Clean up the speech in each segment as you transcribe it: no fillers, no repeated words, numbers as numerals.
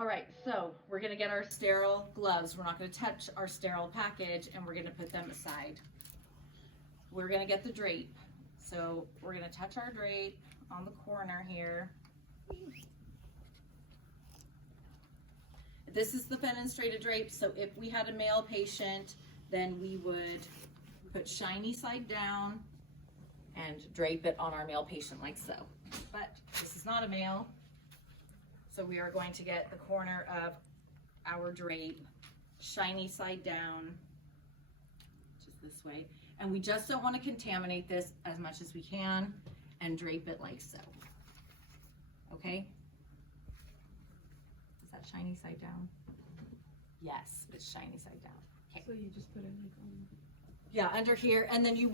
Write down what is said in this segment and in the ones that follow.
All right, so we're gonna get our sterile gloves. We're not gonna touch our sterile package, and we're gonna put them aside. We're gonna get the drape. So we're gonna touch our drape on the corner here. This is the fenestrated drape, so if we had a male patient, then we would put shiny side down and drape it on our male patient like so. But this is not a male, so we are going to get the corner of our drape shiny side down, just this way. And we just don't want to contaminate this as much as we can and drape it like so. Okay? Is that shiny side down? Yes, it's shiny side down. Okay. So you just put it like on. Yeah, under here, and then you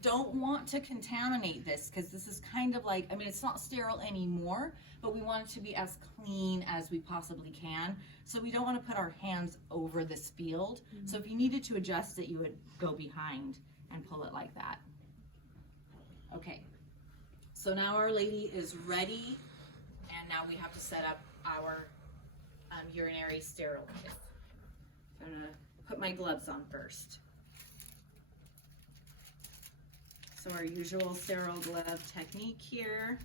don't want to contaminate this because this is kind of like, I mean, it's not sterile anymore, but we want it to be as clean as we possibly can. So we don't want to put our hands over this field. Mm-hmm. So if you needed to adjust it, you would go behind and pull it like that. Okay, so now our lady is ready, and now we have to set up our urinary sterile kit. So I'm gonna put my gloves on first. So our usual sterile glove technique here.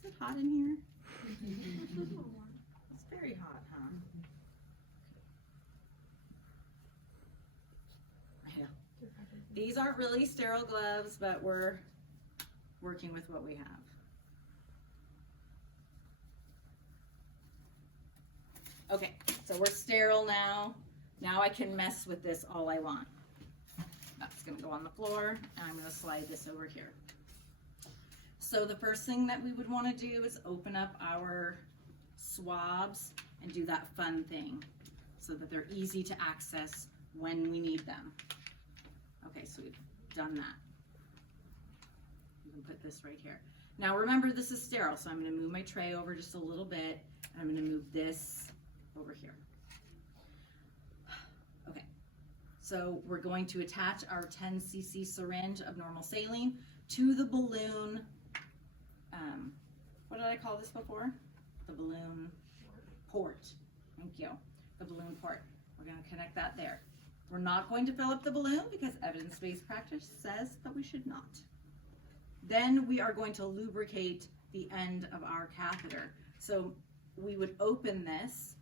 Is it hot in here? It's very hot, huh? I know. These aren't really sterile gloves, but we're working with what we have. Okay, so we're sterile now. Now I can mess with this all I want. That's gonna go on the floor, and I'm gonna slide this over here. So the first thing that we would wanna do is open up our swabs and do that fun thing so that they're easy to access when we need them. Okay, so we've done that. You can put this right here. Now remember, this is sterile, so I'm gonna move my tray over just a little bit, and I'm gonna move this over here. Okay, so we're going to attach our 10 cc syringe of normal saline to the balloon. What did I call this before? The balloon port. Thank you. The balloon port. We're going to connect that there. We're not going to fill up the balloon because evidence-based practice says that we should not. Then we are going to lubricate the end of our catheter. So we would open this.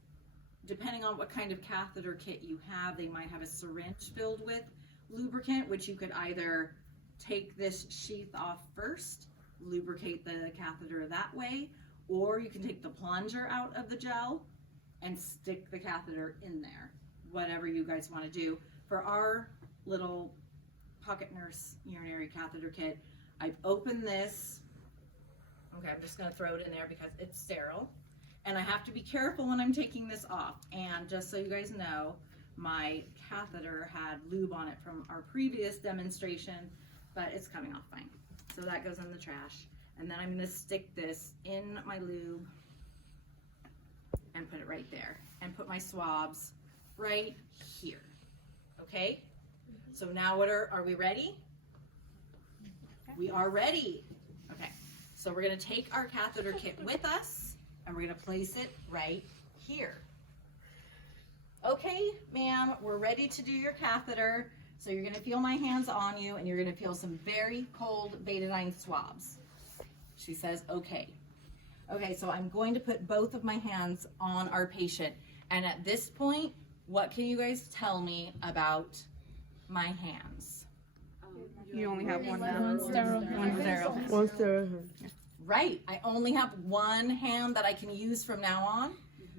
Depending on what kind of catheter kit you have, they might have a syringe filled with lubricant, which you could either take this sheath off first, lubricate the catheter that way, or you can take the plunger out of the gel and stick the catheter in there. Whatever you guys want to do. For our little pocket nurse urinary catheter kit, I've opened this. Okay, I'm just going to throw it in there because it's sterile. And I have to be careful when I'm taking this off. And just so you guys know, my catheter had lube on it from our previous demonstration, but it's coming off fine. So that goes in the trash. And then I'm gonna stick this in my lube and put it right there. And put my swabs right here. Okay? So now are we ready? We are ready. Okay, so we're gonna take our catheter kit with us, and we're gonna place it right here. Okay, ma'am, we're ready to do your catheter. So you're gonna feel my hands on you, and you're gonna feel some very cold betadine swabs. She says, okay. Okay, so I'm going to put both of my hands on our patient. And at this point, what can you guys tell me about my hands? You only have one now. One sterile. One sterile. One sterile. Right, I only have one hand that I can use from now on.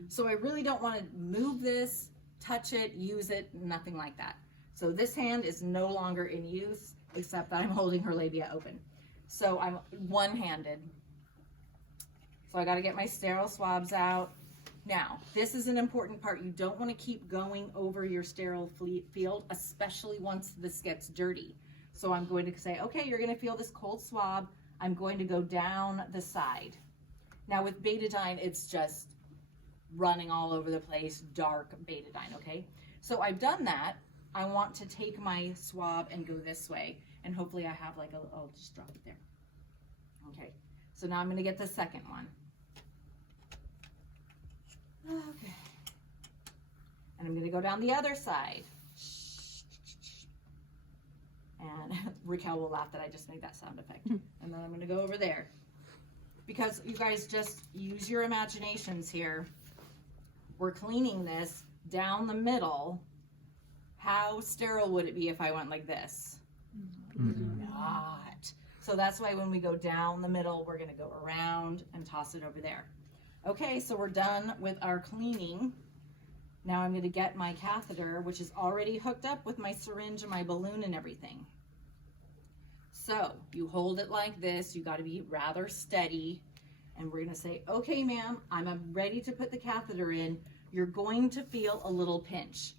So I really don't want to move this, touch it, use it, nothing like that. So this hand is no longer in use, except that I'm holding her labia open. So I'm one-handed. So I got to get my sterile swabs out. Now, this is an important part. You don't want to keep going over your sterile field, especially once this gets dirty. So I'm going to say, okay, you're going to feel this cold swab. I'm going to go down the side. Now with betadine, it's just running all over the place, dark betadine, okay? So I've done that, I want to take my swab and go this way. And hopefully I have like I'll just drop it there. Okay, so now I'm gonna get the second one. Okay. And I'm gonna go down the other side. And Raquel will laugh that I just made that sound effect. And then I'm gonna go over there. Because you guys just use your imaginations here. We're cleaning this down the middle. How sterile would it be if I went like this? Not. So that's why when we go down the middle, we're gonna go around and toss it over there. Okay, so we're done with our cleaning. Now I'm gonna get my catheter, which is already hooked up with my syringe and my balloon and everything. So you hold it like this, you gotta be rather steady. And we're gonna say, okay, ma'am, I'm ready to put the catheter in. You're going to feel a little pinch.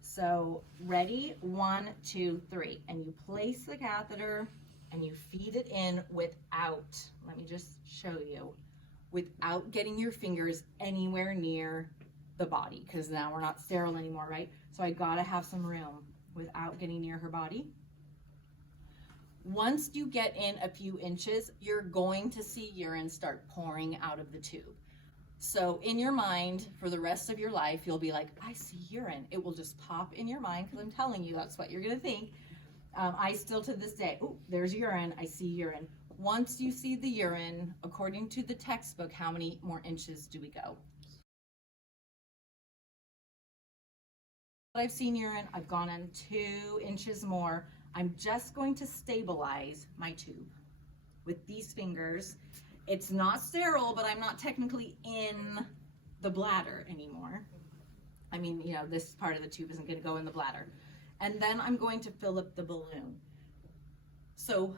So ready, 1, 2, 3. And you place the catheter and you feed it in without, let me just show you, without getting your fingers anywhere near the body, because now we're not sterile anymore, right? So I gotta have some room without getting near her body. Once you get in a few inches, you're going to see urine start pouring out of the tube. So in your mind, for the rest of your life, you'll be like, I see urine. It will just pop in your mind because I'm telling you, that's what you're gonna think. I still to this day, oh, there's urine, I see urine. Once you see the urine, according to the textbook, how many more inches do we go? I've seen urine, I've gone in 2 inches more. I'm just going to stabilize my tube with these fingers. It's not sterile, but I'm not technically in the bladder anymore. I mean, you know, this part of the tube isn't gonna go in the bladder. And then I'm going to fill up the balloon. So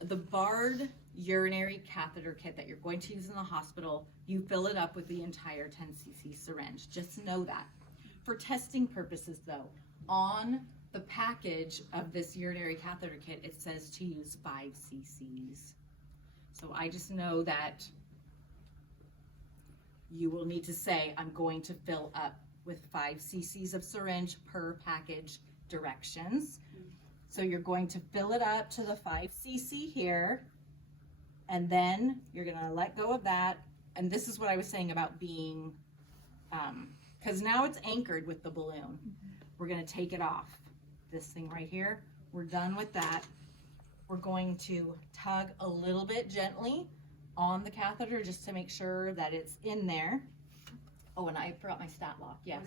the barred urinary catheter kit that you're going to use in the hospital, you fill it up with the entire 10 cc syringe. Just know that. For testing purposes though, on the package of this urinary catheter kit, it says to use 5 cc's. So I just know that you will need to say, I'm going to fill up with 5 cc's of syringe per package directions. So you're going to fill it up to the 5 cc here, and then you're gonna let go of that. And this is what I was saying about being, because now it's anchored with the balloon. We're gonna take it off. This thing right here, we're done with that. We're going to tug a little bit gently on the catheter just to make sure that it's in there. Oh, and I forgot my stat lock, yes.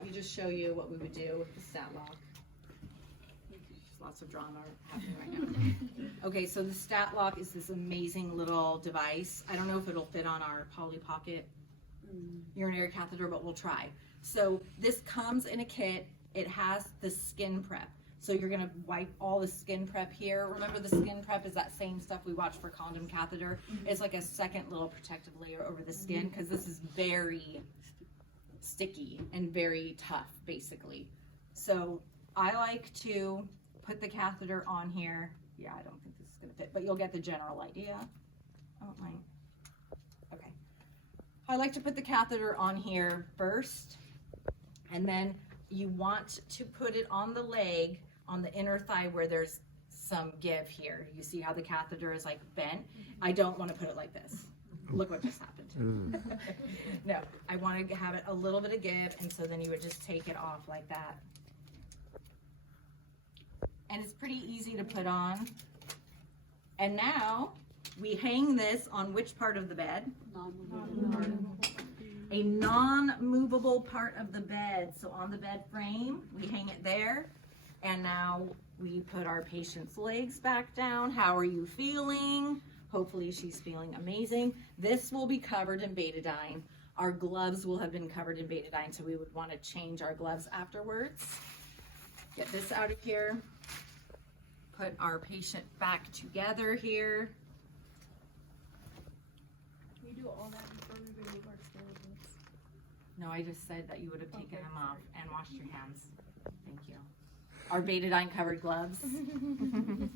Let me just show you what we would do with the stat lock. There's lots of drama happening right now. Okay, so the stat lock is this amazing little device. I don't know if it'll fit on our Polly Pocket urinary catheter, but we'll try. So this comes in a kit. It has the skin prep. So you're gonna wipe all the skin prep here. Remember, the skin prep is that same stuff we watch for condom catheter. It's like a second little protective layer over the skin because this is very sticky and very tough, basically. So I like to put the catheter on here. Yeah, I don't think this is gonna fit, but you'll get the general idea. I don't mind. Okay. I like to put the catheter on here first, and then you want to put it on the leg, on the inner thigh where there's some give here. You see how the catheter is like bent? I don't want to put it like this. Look what just happened. No, I want to have it a little bit of give, and so then you would just take it off like that. And it's pretty easy to put on. And now we hang this on which part of the bed? A non-movable part of the bed. So on the bed frame, we hang it there. And now we put our patient's legs back down. How are you feeling? Hopefully she's feeling amazing. This will be covered in betadine. Our gloves will have been covered in betadine, so we would want to change our gloves afterwards. Get this out of here. Put our patient back together here. We do all that before we remove our sterile gloves. No, I just said that you would have taken them off and washed your hands. Thank you. Our betadine covered gloves.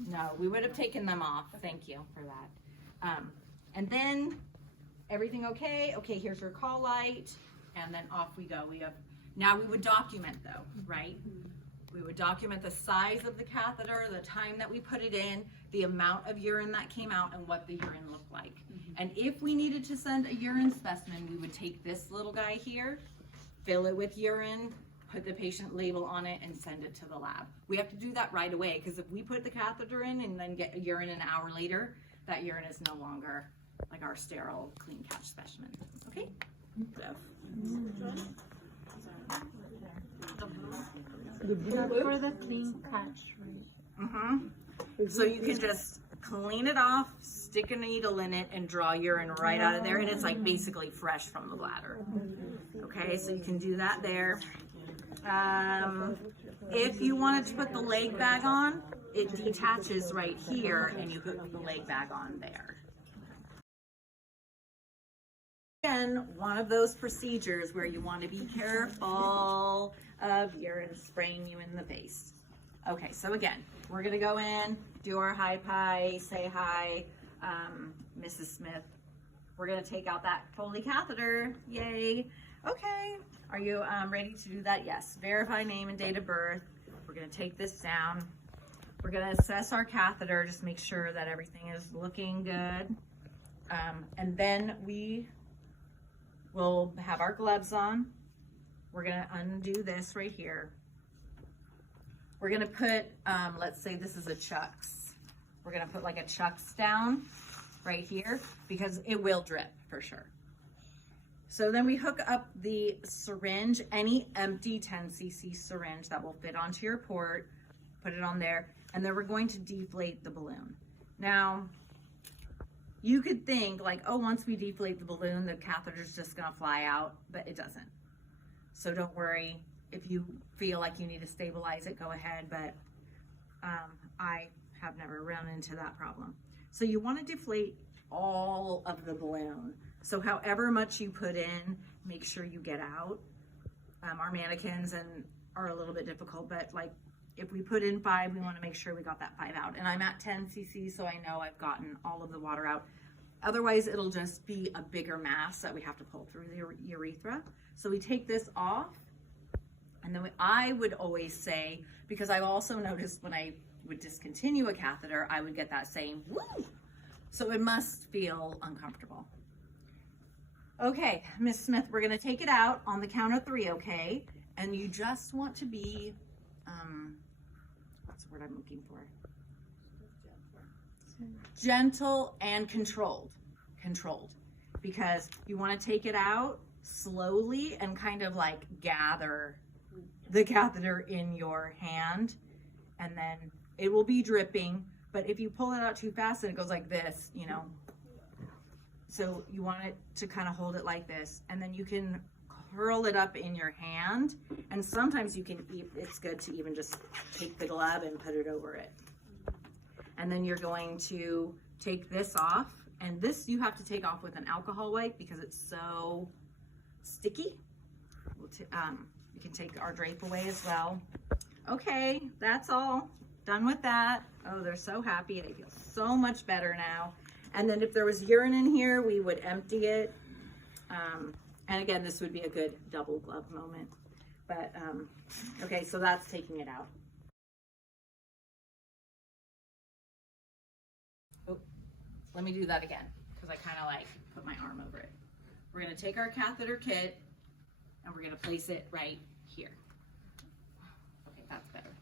No, we would have taken them off. Thank you for that. And then everything okay? Okay, here's your call light. and then off we go. Now we would document though, right? We would document the size of the catheter, the time that we put it in, the amount of urine that came out, and what the urine looked like. And if we needed to send a urine specimen, we would take this little guy here, fill it with urine, put the patient label on it, and send it to the lab. We have to do that right away, because if we put the catheter in and then get a urine an hour later, that urine is no longer like our sterile clean catch specimen. Okay? For the clean catch, right? So you can just clean it off, stick a needle in it, and draw urine right out of there, and it's like basically fresh from the bladder. Okay, so you can do that there. If you wanted to put the leg bag on, it detaches right here, and you put the leg bag on there. Again, one of those procedures where you want to be careful of urine spraying you in the face. Okay, so again, we're gonna go in, do our hi pie, say hi, Mrs. Smith. We're gonna take out that Foley catheter, yay. Okay, are you ready to do that? Yes, verify name and date of birth. We're gonna take this down. We're gonna assess our catheter, just make sure that everything is looking good. And then we will have our gloves on. We're gonna undo this right here. We're gonna put, let's say this is a Chucks. We're gonna put like a Chucks down right here because it will drip for sure. So then we hook up the syringe, any empty 10 cc syringe that will fit onto your port, put it on there, and then we're going to deflate the balloon. Now, you could think like, oh, once we deflate the balloon, the catheter's just gonna fly out, but it doesn't. So don't worry. If you feel like you need to stabilize it, go ahead, but I have never run into that problem. So you want to deflate all of the balloon. So however much you put in, make sure you get out. Our mannequins are a little bit difficult, but like if we put in 5, we want to make sure we got that 5 out. And I'm at 10 cc, so I know I've gotten all of the water out. Otherwise, it'll just be a bigger mass that we have to pull through the urethra. So we take this off. And then I would always say, because I've also noticed when I would discontinue a catheter, I would get that same woo. So it must feel uncomfortable. Okay, Miss Smith, we're gonna take it out on the count of 3, okay? And you just want to be, what's the word I'm looking for? Gentle and controlled. Because you wanna take it out slowly and kind of like gather the catheter in your hand, and then it will be dripping, but if you pull it out too fast and it goes like this, you know, so you want it to kind of hold it like this, and then you can curl it up in your hand, and sometimes you can, it's good to even just take the glove and put it over it. And then you're going to take this off, and this you have to take off with an alcohol wipe because it's so sticky. We can take our drape away as well. Okay, that's all. Done with that. Oh, they're so happy. They feel so much better now. And then if there was urine in here, we would empty it. And again, this would be a good double glove moment. But, okay, so that's taking it out. Oh, let me do that again, because I kind of like put my arm over it. We're gonna take our catheter kit, and we're gonna place it right here. Okay, that's better.